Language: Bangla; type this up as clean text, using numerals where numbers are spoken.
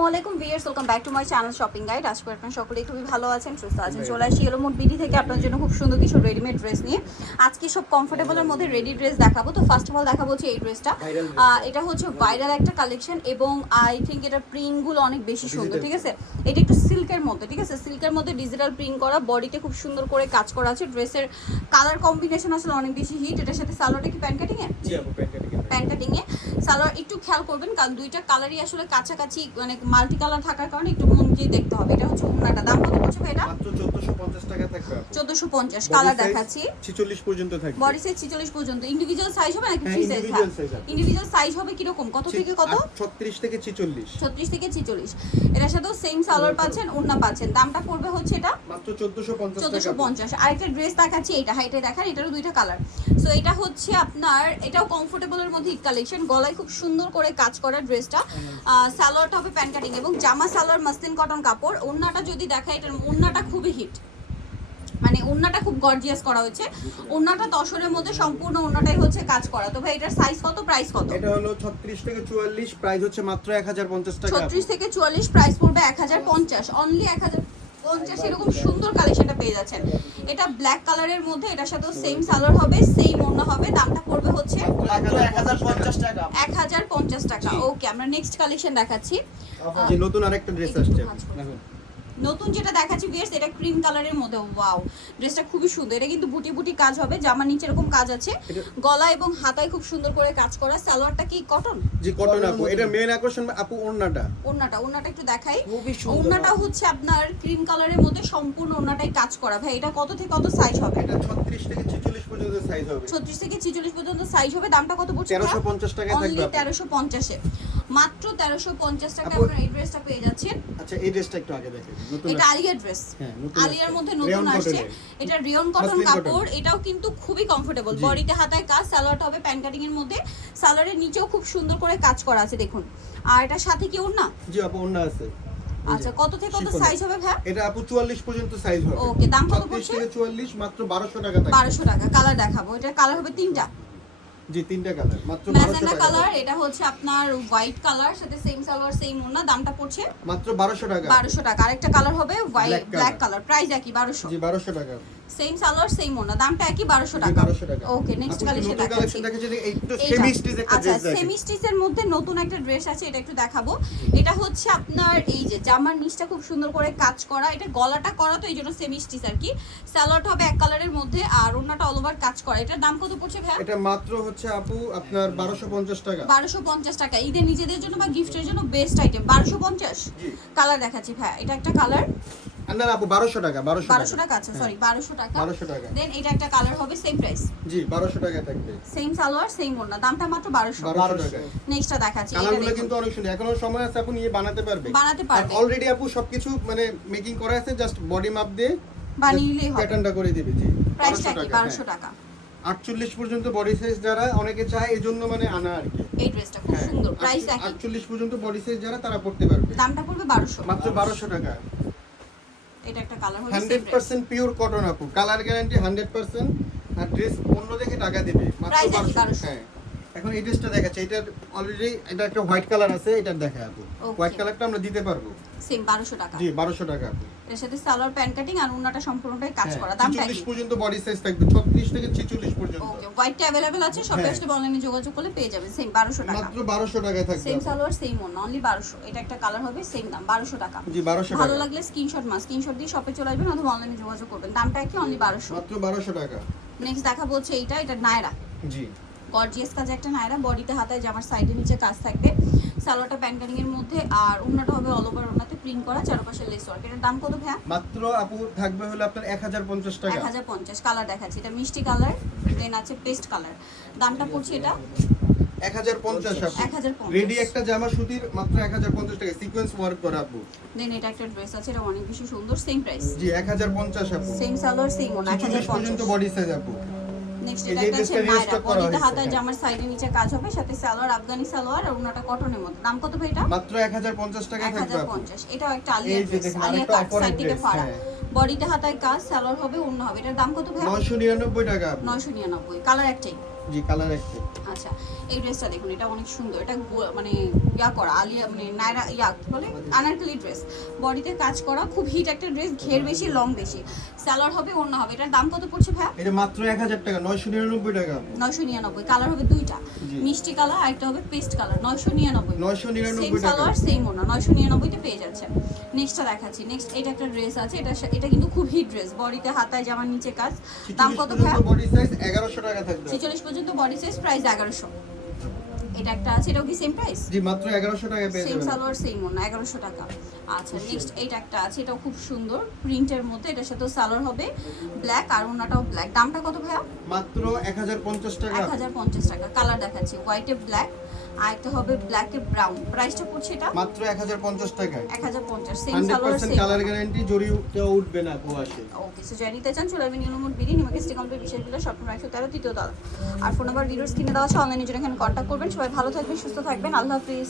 আসসালামু আলাইকুম viewers, welcome back to my channel shopping guide. আজকে আপনারা সকলেই খুবই ভালো আছেন, সুস্থ আছেন। চলে আসি এলো মোট বিডি থেকে আপনার জন্য খুব সুন্দর কিছু রেডিমেড ড্রেস নিয়ে। আজকে সব কমফোর্টেবলের মধ্যে রেডি ড্রেস দেখাবো। তো ফার্স্ট অফ অল দেখাবো হচ্ছে এই ড্রেসটা। এটা হচ্ছে ভাইরাল একটা কালেকশন এবং আই থিঙ্ক এটা প্রিন্টগুলো অনেক বেশি সুন্দর, ঠিক আছে। এটা একটু সিল্কের মধ্যে, ঠিক আছে, সিল্কের মধ্যে ডিজিটাল প্রিন্ট করা, বডিতে খুব সুন্দর করে কাজ করা আছে। ড্রেসের কালার কম্বিনেশন আসলে অনেক বেশি হিট। এটার সাথে সালোয়ারটা কি প্যান্ট কাটিং এ? জি আপু, প্যান্ট কাটিং এ সালোয়ার। একটু খেয়াল করবেন কারণ দুইটা কালারই আসলে কাছাকাছি, মানে মাল্টি কালার থাকার কারণে একটু মন দিয়ে দেখতে হবে। এটা হচ্ছে ওন্নাটা, দাম কত পড়ছে ভাই? এটা মাত্র 1450 টাকা থাকবে। 1450। কালার দেখাচ্ছি 46 পর্যন্ত থাকবে, বডি সাইজ 46 পর্যন্ত। ইন্ডিভিজুয়াল সাইজ হবে নাকি ফ্রি সাইজ? ইন্ডিভিজুয়াল সাইজ হবে কি রকম, কত থেকে কত? 36 থেকে 46। 36 থেকে 46। এটার সাথেও সেম সালোয়ার পাচ্ছেন, ওন্না পাচ্ছেন। দামটা পড়বে হচ্ছে এটা মাত্র 1450 টাকা। 1450। আরেকটা ড্রেস দেখাচ্ছি, এটা হাইটে দেখান, এটারও দুইটা কালার। সো এটা হচ্ছে আপনার, এটাও কমফোর্টেবলের মধ্যে ঈদ কালেকশন। গলায় খুব সুন্দর করে কাজ করা ড্রেসটা। সালোয়ারটা হবে প্যান্ট কাটিং এবং জামা সালোয়ার মাসলিন কটন কাপড়। ওন্নাটা যদি দেখাই, এটার ওন্নাটা খুবই হিট, মানে ওন্নাটা খুব গর্জিয়াস করা হয়েছে। ওন্নাটা তসরের মধ্যে সম্পূর্ণ ওন্নাটাই হচ্ছে কাজ করা। তো ভাই এটার সাইজ কত, প্রাইস কত? এটা হলো 36 থেকে 44, প্রাইস হচ্ছে মাত্র 1050 টাকা। 36 থেকে 44, প্রাইস পড়বে 1050, অনলি 1050। এরকম সুন্দর কালেকশনটা পেয়ে যাচ্ছেন। এটা ব্ল্যাক কালারের মধ্যে, এটার সাথেও সেম সালোয়ার হবে, সেম ওন্না হবে। দামটা পড়বে হচ্ছে 1050 টাকা। 1050 টাকা। ওকে, আমরা নেক্সট কালেকশন দেখাচ্ছি। যে নতুন আরেকটা ড্রেস আসছে দেখুন। নতুন যেটা দেখাচ্ছি ভিউয়ার্স, এটা ক্রিম কালারের মধ্যে। ওয়াও, ড্রেসটা খুবই সুন্দর। এটা কিন্তু বুটি বুটি কাজ হবে, জামা নিচে এরকম কাজ আছে, গলা এবং হাতায় খুব সুন্দর করে কাজ করা। সালোয়ারটা কি কটন? জি কটন আপু। এটা মেইন আকর্ষণ আপু ওন্নাটা। ওন্নাটা একটু দেখাই। খুবই সুন্দর। ওন্নাটা হচ্ছে আপনার ক্রিম কালারের মধ্যে সম্পূর্ণ ওন্নাটাই কাজ করা। ভাই এটা কত থেকে কত সাইজ হবে? এটা 36 থেকে 46 পর্যন্ত সাইজ হবে। 36 থেকে 46 পর্যন্ত সাইজ হবে। দামটা কত পড়ছে? 1350 টাকা থাকবে। অনলি 1350 এ, মাত্র 1350 টাকা আপনারা এই ড্রেসটা পেয়ে যাচ্ছেন। আচ্ছা, এই ড্রেসটা একটু আগে দেখেন। নতুন এটা আলিয়া ড্রেস, হ্যাঁ নতুন আলিয়ার মধ্যে নতুন আসছে। এটা রিয়ন কটন কাপড়, এটাও কিন্তু খুবই কমফোর্টেবল। বডিতে হাতায় কাজ, সালোয়ারটা হবে প্যান্ট কাটিং এর মধ্যে। সালোয়ারের নিচেও খুব সুন্দর করে কাজ করা আছে দেখুন। আর এটা সাথে কি ওন্না? জি আপু, ওন্না আছে। আচ্ছা, কত থেকে কত সাইজ হবে ভাই? এটা আপু 44 পর্যন্ত সাইজ হবে। ওকে, দাম কত পড়ছে? 36 থেকে 44, মাত্র 1200 টাকা থাকবে। 1200 টাকা। কালার দেখাবো, এটার কালার হবে তিনটা। জি, তিনটা কালার, মাত্র 1200 ম্যাজেন্টা টাকা। কালার, এটা হচ্ছে আপনার হোয়াইট কালার, সাথে সেম সালোয়ার সেম ওন্না। দামটা পড়ছে মাত্র 1200 টাকা। 1200 টাকা। আরেকটা কালার হবে হোয়াইট ব্ল্যাক কালার, প্রাইস একই 1200। জি 1200 টাকা। সেম সালোয়ার সেম ওন্না, দামটা একই 1200 টাকা। 1200 টাকা। ওকে, নেক্সট কালেকশন দেখাচ্ছি। একটু সেমি স্টিচ একটা আচ্ছা, ড্রেস আছে। সেমি স্টিচের মধ্যে নতুন একটা ড্রেস আছে, এটা একটু দেখাবো। এটা হচ্ছে আপনার এই যে জামার নিচটা খুব সুন্দর করে কাজ করা, এটা গলাটা করা, তো এইজন্য সেমি স্টিচ আর কি। সালোয়ারটা হবে এক কালারের মধ্যে আর ওন্নাটা অল ওভার কাজ করা। এটার দাম কত পড়ছে ভাই? এটা মাত্র হচ্ছে আপু আপনার 1250 টাকা। 1250 টাকা। ঈদের নিজেদের জন্য বা গিফটের জন্য বেস্ট আইটেম। 1250। জি। কালার দেখাচ্ছি ভাই, এটা একটা কালার। না আপু 1200 টাকা। 1200 টাকা। আচ্ছা সরি, 1200 টাকা। 1200 টাকা। দেন এটা একটা কালার হবে, সেম প্রাইস। জি 1200 টাকা থাকবে। সেম সালোয়ার সেম ওন্না, দামটা মাত্র 1200 টাকা। নেক্সটটা দেখাচ্ছি। এটা কালারগুলো দেখুন, কিন্তু অনেক সুন্দর। এখনো সময় আছে, আপু নিয়ে বানাতে পারবে। অলরেডি আপু সবকিছু মানে মেকিং করা আছে, জাস্ট বডি মাপ দিয়ে বানিয়েলেই হবে। প্যাটার্নটা করে দিবে। জি প্রাইসটা কি? 1200 টাকা। 48 পর্যন্ত বডি সাইজ যারা অনেকে চায়, এজন্য মানে আনা আর কি। এই ড্রেসটা খুব সুন্দর, প্রাইস একই। 48 পর্যন্ত বডি সাইজ যারা তারা পড়তে পারবে। দামটা পড়বে 1200, মাত্র 1200 টাকা। এটা একটা কালার হবে, 100% পিওর কটন আপু, কালার গ্যারান্টি 100%। আর ড্রেস অন্য দেখে টাকা দিবে, মাত্র প্রাইস একই 1200। হ্যাঁ, এখন এই ড্রেসটা দেখাচ্ছে, এটা অলরেডি এটা একটা হোয়াইট কালার আছে, এটা দেখায় আপু। হোয়াইট কালারটা আমরা দিতে পারবো সেম 1200 টাকা। জি 1200 টাকা আপু। এর সাথে সালোয়ার প্যান্ট কাটিং আর ওন্নাটা সম্পূর্ণটাই কাজ করা। দামটা 46 একই। পর্যন্ত বডি সাইজ থাকবে, 36 থেকে 46 পর্যন্ত। ওকে, হোয়াইটটা अवेलेबल আছে, সব আসলে অনলাইনে যোগাযোগ করলে পেয়ে যাবেন। সেম 1200 টাকা। মাত্র 1200 টাকায় থাকবে। সেম সালোয়ার সেম ওন্না, অনলি 1200। এটা একটা কালার হবে, সেম দাম 1200 টাকা। জি 1200 টাকা। ভালো লাগলে স্ক্রিনশট দিয়ে শপে চলে আসবেন অথবা অনলাইনে যোগাযোগ করবেন। দামটা কি? অনলি 1200। মাত্র 1200 টাকা। নেক্সট দেখাবো হচ্ছে এটা নায়রা। জি গর্জিয়াস কাজ একটা নায়রা, বডিতে হাতায় জামার সাইডে নিচে কাজ থাকবে। সালোয়ারটা প্যান্ট কাটিং এর মধ্যে আর ওন্নাটা হবে অল ওভার ওন্নাতে প্রিন্ট করা, চারপাশে লেস ওয়ার্ক। এটার দাম কত ভাই? মাত্র আপু থাকবে হলো আপনার 1050 টাকা। 1050। কালার দেখাচ্ছি, এটা মিষ্টি কালার, দেন আছে পেস্ট কালার। দামটা পড়ছে এটা 1050 আপু। 1050। রেডি একটা জামা সুতির, মাত্র 1050 টাকা, সিকোয়েন্স ওয়ার্ক করা আপু। দেন এটা একটা ড্রেস আছে, এটা অনেক বেশি সুন্দর, সেম প্রাইস। জি 1050 আপু। সেম সালোয়ার সেম ওন্না, 46 পর্যন্ত 1050। বডি সাইজ আপু। নেক্সট এই এটা যে একটা আছে ড্রেসটা নায়রা, রিস্টক করা বডিতে হয়েছে। হাতায় জামার সাইডে নিচে কাজ হবে, সাথে সালোয়ার আফগানি সালোয়ার আর ওন্নাটা কটনের মধ্যে। দাম কত ভাই এটা? মাত্র 1050 টাকায় থাকবে আপু। 1050। এটাও একটা আলিয়া এই যে ড্রেস, দেখেন, আলিয়া আরেকটা কাট, অপরের সাইড থেকে ড্রেস, ফাড়া, হ্যাঁ। বডিতে হাতায় কাজ, সালোয়ার হবে, ওন্না হবে। এটার দাম কত ভাই? 999 টাকা আপু। 999। কালার একটাই। জি কালার একটা। আচ্ছা এই ড্রেসটা দেখুন, এটা অনেক সুন্দর, এটা মানে ইয়া করা আলিয়া মানে নায়রা ইয়া কি বলে আনারকলি ড্রেস, বডিতে কাজ করা, খুব হিট একটা ড্রেস, ঘের বেশি লং বেশি, সালোয়ার হবে ওড়না হবে। এটার দাম কত পড়ছে ভাইয়া? এটা মাত্র 1000 টাকা, 999 টাকা। 999, কালার হবে দুইটা, মিষ্টি কালার আর একটা হবে পেস্ট কালার। 999, 999 সেম টাকা। সালোয়ার সেম ওড়না, 999 তে পেয়ে যাচ্ছেন। নেক্সটটা দেখাচ্ছি, নেক্সট এটা একটা ড্রেস আছে, এটা কিন্তু খুব হিট ড্রেস, বডিতে হাতায় জামার নিচে কাজ। দাম কত ভাইয়া? বডি সাইজ 1100 টাকা থাকবে। 46 পর্যন্ত বডি সাইজ, প্রাইস 1100। এটা একটা আছে, এটাও কি সেম প্রাইস? জি মাত্র 1100 টাকা পেয়ে সেম যাবেন। সালোয়ার সেম ওড়না, 1100 টাকা। আচ্ছা নেক্সট এইটা একটা আছে, এটাও খুব সুন্দর প্রিন্টের মধ্যে, এটার সাথে সালোয়ার হবে ব্ল্যাক আর ওড়নাটাও ব্ল্যাক। দামটা কত ভাইয়া? মাত্র 1050 টাকা। 1050 টাকা। কালার দেখাচ্ছি, হোয়াইটে ব্ল্যাক আর একটা হবে ব্ল্যাকে ব্রাউন। প্রাইসটা পড়ছে এটা মাত্র 1050 টাকা। 1050, same salwar 100% same. Colour guarantee, জরিটা উঠবে না কুয়াশে। ওকে, সো যারা নিতে চান চলে আসবেন ইউনোমোড বিডি, নিমাকে স্টে কমপ্লিট বিষয়গুলো স্বপ্ন 113 তৃতীয় তলা। আর ফোন নাম্বার ভিডিওস কিনে দেওয়া আছে, অনলাইনে জন্য এখানে কন্ট্যাক্ট করবেন। সবাই ভালো থাকবেন, সুস্থ থাকবেন, আল্লাহ হাফিজ।